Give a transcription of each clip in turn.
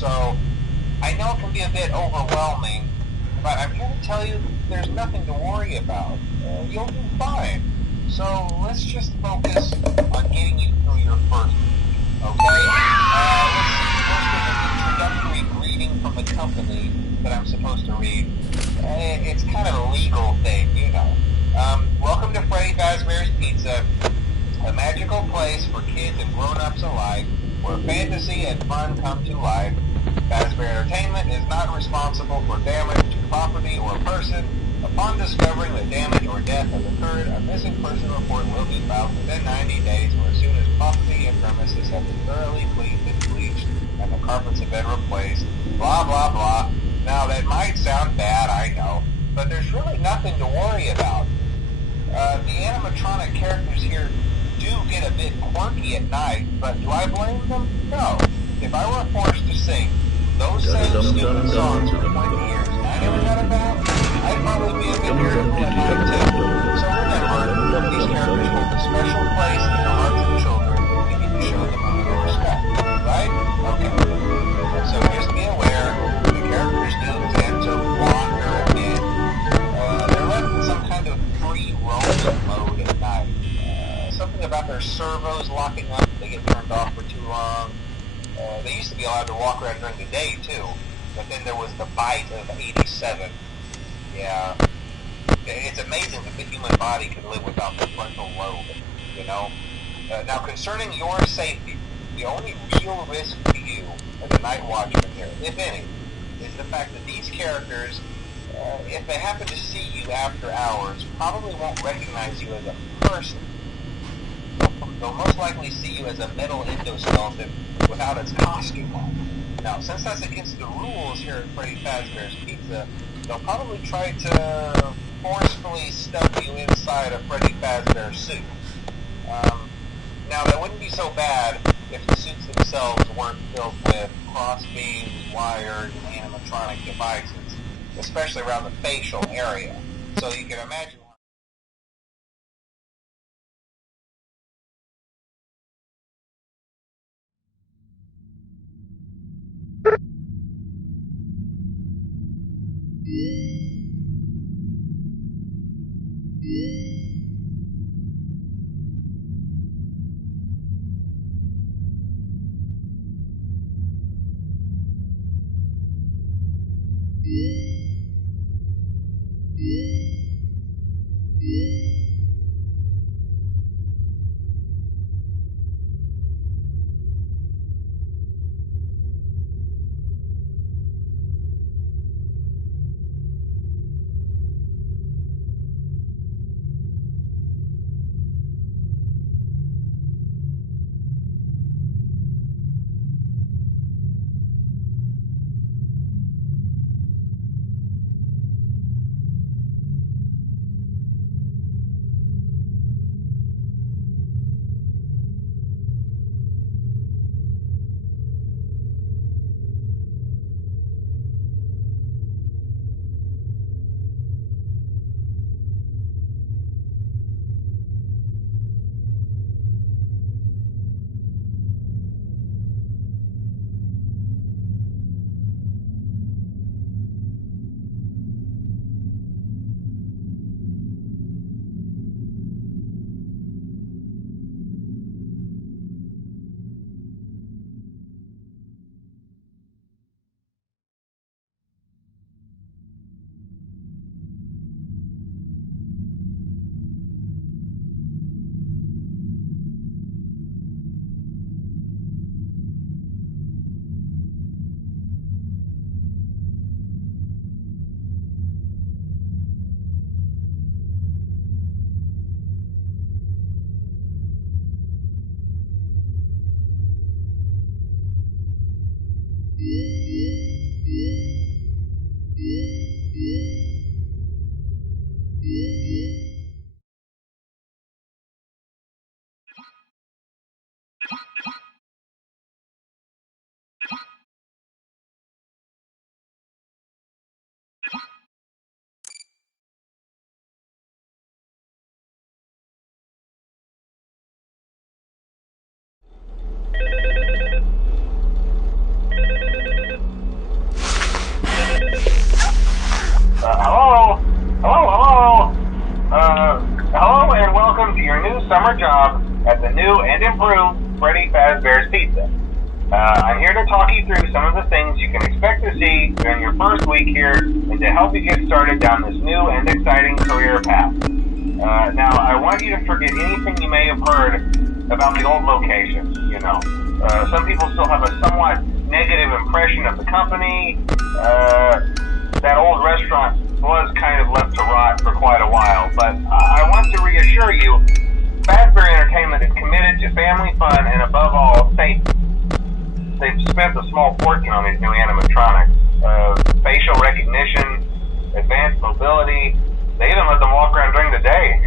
So I know it can be a bit overwhelming, but I'm here to tell you there's nothing to worry about. You'll do fine. So let's just focus on getting you through your first week, okay? Let's see, first there's an introductory greeting from the company that I'm supposed to read. It's kind of a legal thing, you know. Welcome to Freddy Fazbear's Pizza, a magical place for kids and grown-ups alike, where fantasy and fun come to life. Fazbear Entertainment is not responsible for damage to property or person. Upon discovering that damage or death has occurred, a missing person report will be filed within 90 days or as soon as property and premises have been thoroughly cleaned and bleached and the carpets have been replaced. Blah, blah, blah. Now, that might sound bad, I know, but there's really nothing to worry about. The animatronic characters here do get a bit quirky at night, but do I blame them? No. If I were forced to sing those same stupid songs for 20 years and I never got a bath, I'd probably be a bit irritable at night too. So remember, these characters hold a special place in the hearts of children and you need to show them a little respect, right? Okay. So just be aware, the characters do tend to wander a bit. They're left in some kind of free roaming mode at night. Something about their servos locking up if they get turned off for too long. They used to be allowed to walk around during the day, too. But then there was the bite of 87. Yeah. It's amazing that the human body can live without the frontal lobe, you know? Now, concerning your safety, the only real risk to you as a night watchman here, if any, is the fact that these characters, if they happen to see you after hours, probably won't recognize you as a person. They'll most likely see you as a metal endoskeleton without its costume on. Now, since that's against the rules here at Freddy Fazbear's Pizza, they'll probably try to forcefully stuff you inside a Freddy Fazbear suit. Now, that wouldn't be so bad if the suits themselves weren't filled with crossbeams, wires, and animatronic devices, especially around the facial area. So you can imagine your new summer job at the new and improved Freddy Fazbear's Pizza. I'm here to talk you through some of the things you can expect to see during your first week here and to help you get started down this new and exciting career path. Now, I want you to forget anything you may have heard about the old location. Some people still have a somewhat negative impression of the company. That old restaurant was kind of left to rot for quite a while, but I want to reassure you, Fazbear Entertainment is committed to family fun and above all, safety. They've spent a small fortune on these new animatronics. Facial recognition, advanced mobility. They even let them walk around during the day.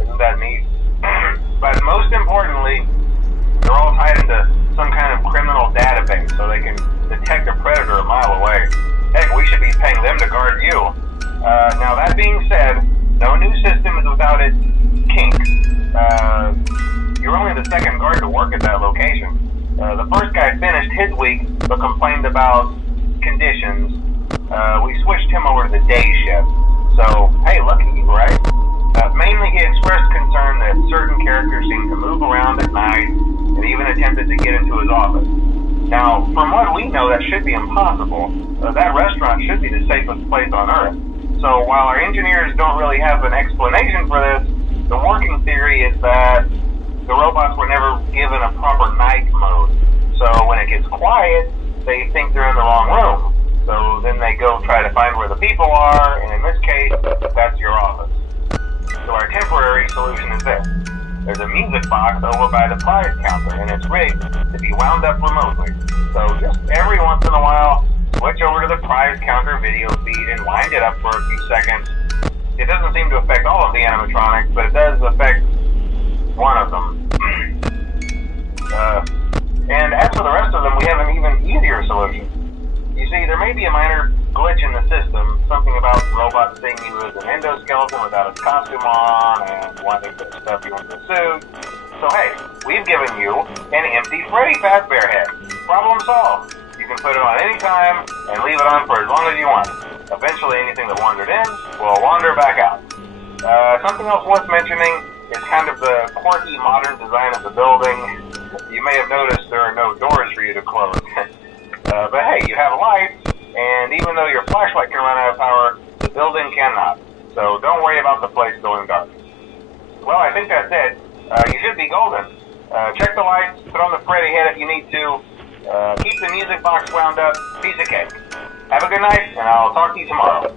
Isn't that neat? But most importantly, they're all tied into some kind of criminal database so they can detect a predator a mile away. Heck, we should be paying them to guard you. Now that being said, no new system is without its kinks. You're only the second guard to work at that location. The first guy finished his week but complained about conditions. We switched him over to the day shift. So, hey, lucky you, right? Mainly he expressed concern that certain characters seemed to move around at night and even attempted to get into his office. Now, from what we know, that should be impossible. That restaurant should be the safest place on Earth. So while our engineers don't really have an explanation for this, the working theory is that the robots were never given a proper night mode. So when it gets quiet, they think they're in the wrong room. So then they go try to find where the people are, and in this case, that's your office. So our temporary solution is this. There's a music box over by the prize counter, and it's rigged to be wound up remotely. So just every once in a while, switch over to the prize counter video feed and wind it up for a few seconds. It doesn't seem to affect all of the animatronics, but it does affect one of them. And as for the rest of them, we have an even easier solution. You see, there may be a minor glitch in the system, something about robots seeing you as an endoskeleton without its costume on and wanting to stuff you into a suit. So hey, we've given you an empty Freddy Fazbear head. Problem solved. You can put it on any time and leave it on for as long as you want. Eventually anything that wandered in will wander back out. Something else worth mentioning is kind of the quirky modern design of the building. You may have noticed there are no doors for you to close. But hey, you have lights, and even though your flashlight can run out of power, the building cannot. So don't worry about the place going dark. Well, I think that's it. You should be golden. Check the lights, put on the Freddy head if you need to. Keep the music box wound up. Piece of cake. Have a good night, and I'll talk to you tomorrow.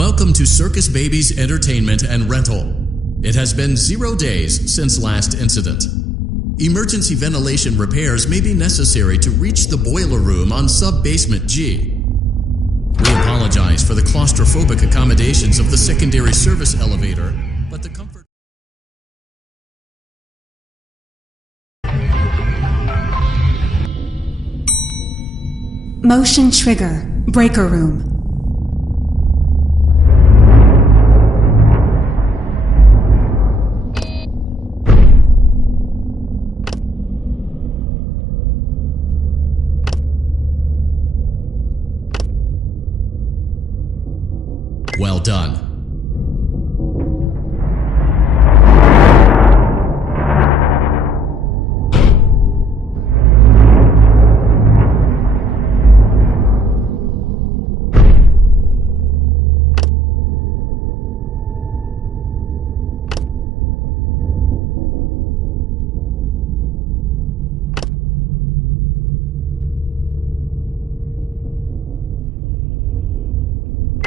Welcome to Circus Baby's Entertainment and Rental. It has been 0 days since last incident. Emergency ventilation repairs may be necessary to reach the boiler room on sub-basement G. We apologize for the claustrophobic accommodations of the secondary service elevator, but the comfort... Motion trigger, breaker room. Well done.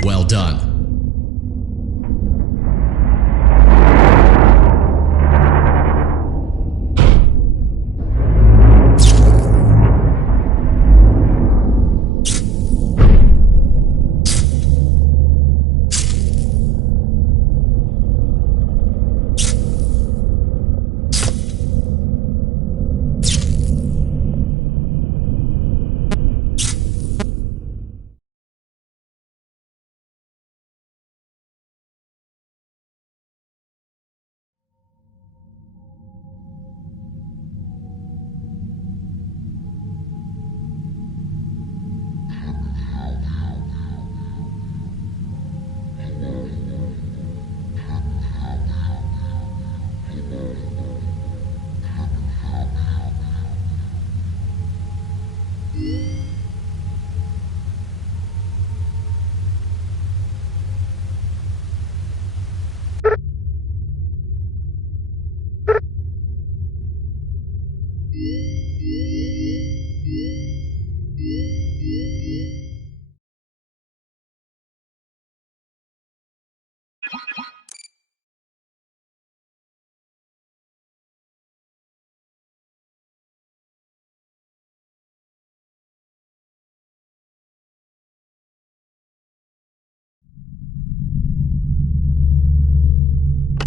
Well done.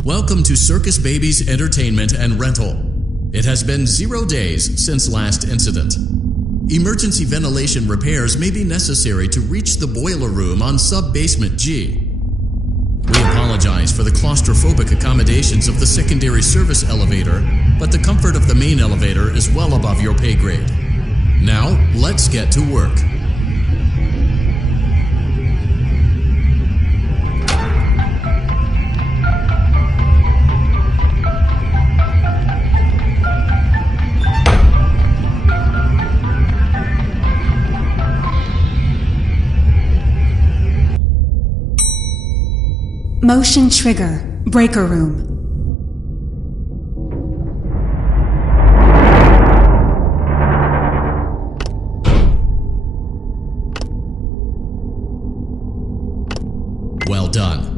Welcome to Circus Baby's Entertainment and Rental. It has been 0 days since last incident. Emergency ventilation repairs may be necessary to reach the boiler room on sub-basement G. We apologize for the claustrophobic accommodations of the secondary service elevator, but the comfort of the main elevator is well above your pay grade. Now, let's get to work. Motion trigger, breaker room. Well done.